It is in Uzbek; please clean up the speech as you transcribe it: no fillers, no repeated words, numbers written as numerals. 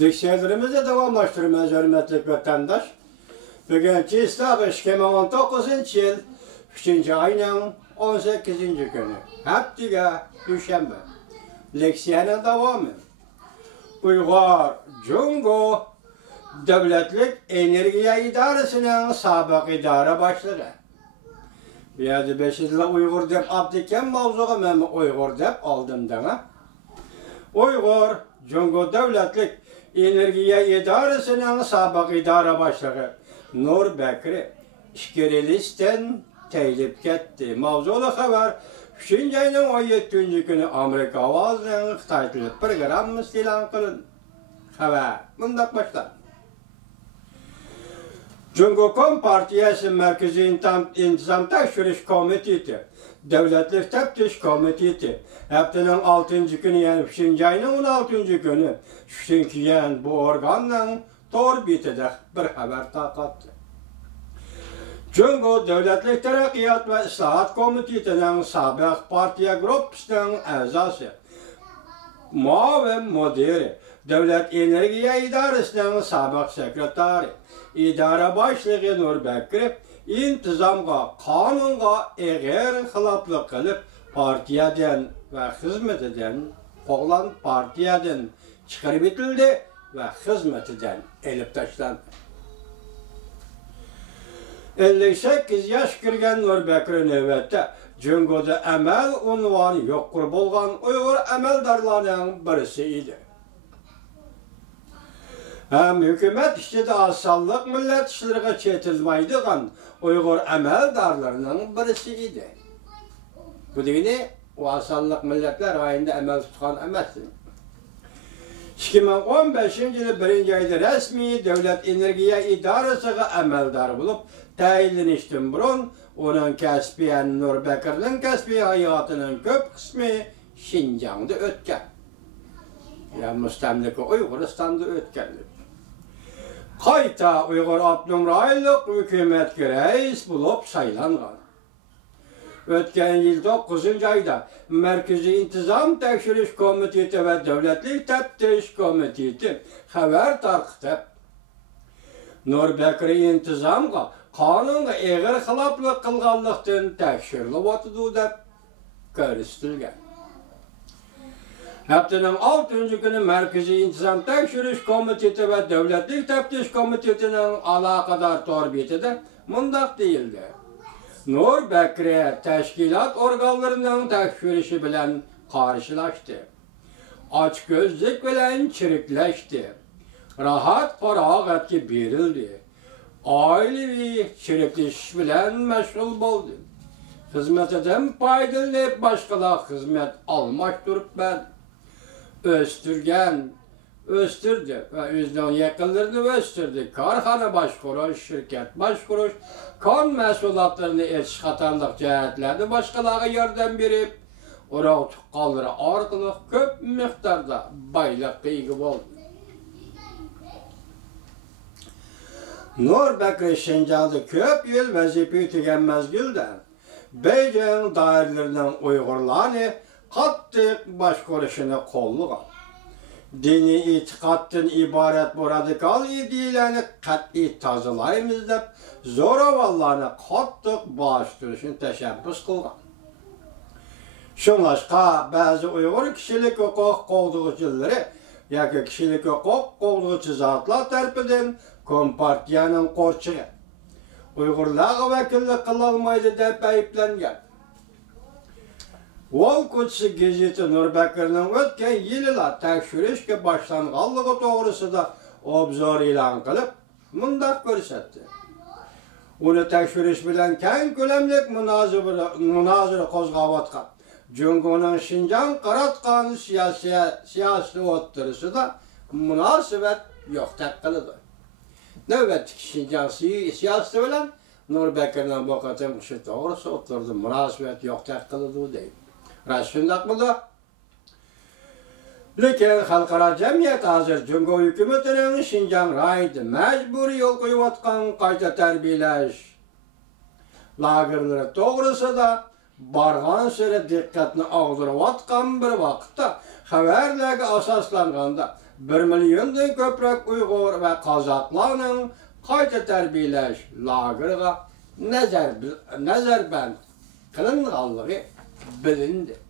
Leksiyalarımızı davamlaştırmaz hürmetli vatandaş. Bugünkü İslam 2019 yıl 3. ayının 18. günü. Haftaga Düşenbe. Leksiyanın devamı. Uyghur Cungo Devletlik Enerjiya İdaresi'nin sabık idare başlığı. Yani 5 yılda Uyghur dep abdiken mavzuğa ben Uyghur dep aldım dana. Uyghur Cungo Devletlik Enerjiya İdaresi'nin sabık idare başlığı Nur Bekri işkerelisten teylip gitti. Mavzulu haber 3. ayının 17. günü Amerika avazının Xitay tili programı ilan kılın. Haber bundak başlar. Cumhuriyet Partiyası Merkezi İntizam Tekşiriş Komiteti, Devletlik Teftiş Komiteti, haftanın 6. günü yani 3. ayının 16. günü, çünkü yani bu organın torbitede bir haber takattı. Cumhuriyet Devletlik Terakkiyat ve İslahat Komiteti'nin sabık partiya grupsının azası, muavin müdiri, Devlet Enerjiya İdaresi'nin sabık sekreteri, İdare başlığı Nur Bekri, intizamga, kanunga eğer xilaplık kılıp partiyadan ve hizmet eden, oğlan partiyadan çıkarıp etildi ve hizmet eden elip taşlandı. 58 yaş kirgen Nur Bekri növbette Cungo'da emel unvanı yokkur bolgan Uyghur emeldarlarının birisi idi. Hem hükümet işte de asallık millet işlerine çetilmeydiğen Uyghur emeldarlarının birisi idi. Bu dini o asallık milletler ayında emel tutan emezsin. 2015 yılı 1. ayda resmi Devlet Enerjiya İdaresi'ne emeldar bulup tayinlenişten burun onun kesbiyen Nur Bekir'nin kesbi hayatının köp kısmı Şinjan'da ötken. Yani müstemlike Uyguristan'da ötkenlik. Kayta Uyghur Abdülmraylık hükümet reis bulup saylangan. Ötken yıl 9. ayda Merkezi İntizam Tekşiriş Komiteti ve Devletlik Teftiş Komiteti haber tarqıtıp Nur Bekri intizamga kanunga eğer xilaplık kılganlıktan tekşirilip otudu dep görüstülgen. Haftanın 6. günü Merkezi İntizam Tekşiriş Komiteti ve Devletlik Teftiş Komiteti'nin alakadar torbiyeti de mundak değildi. Nur Bekri teşkilat organlarının tekşirişi bilen karşılaştı. Açgözlük bilen çirikleşti. Rahat feragatki berildi. Ailevi çirikleş bilen meşgul oldu. Hizmeteden paydalanıp başkalar hizmet almak durup ben östürdü ve özünün yakınlarını östürdü. Karxana başkuruş, şirket başkuruş, kan mesulatlarını erişik atanlık cihetlerinde başkalarına yardım verip, oraya tuqqalları arqılıq köp miqdarda baylık qeygib oldu. Nur Bekri Şinjan'da köp yıl vazife tükenmezgilde, Beijing dairlerinin Uygurlarını qattiq başkuruşunu kolluğa. Dini itikattan ibaret bu radikal ideyalarını qat'i tazılayımız deb, zoravallarını qattiq bağıştırışını teşebbüs kılgan. Şunlaşqa, bazı Uyghur kişilik hukuk qovduğucuları, yoki kişilik hukuk qovduğucu zatlar tarafından Kompartiyanın qorchig'i Uyg'urlarga vakillik qilolmaydi deb ayblangan. Ol Kutsi gazeti Nur Bekir'nin o'tgan yillar tekshirishga boshlanganligi to'g'risida obzor e'lon qilib, mundaq ko'rsatdi. Uni tekshirish bilan keng ko'lamli munozara qo'zg'ayotgan Jungoning Shinjan qaratgan siyosiy o'tirisida munosabat yo'qdek qildi. Növbetdeki Şinjan siyaseti bilen Nur Bekir'den bu qatim kişi doğrusu oturdu, münasebet yo'qdek qildi deydi. Rast shundaq bo'ldi. Lekin xalqaro jamiyat hozir Jungo hukumatining Şinjan rayonida majburiy yo'l qo'yayotgan qayta tarbiyalash lagerlari to'g'risida bargan sari diqqatni og'dirayotgan bir vaqtda xabarlarga asoslanganda 1 milyondan köprek Uygur ve Kazaklarının qayta terbiyeleş lagırga nazarband kılınğanlığı bilindi.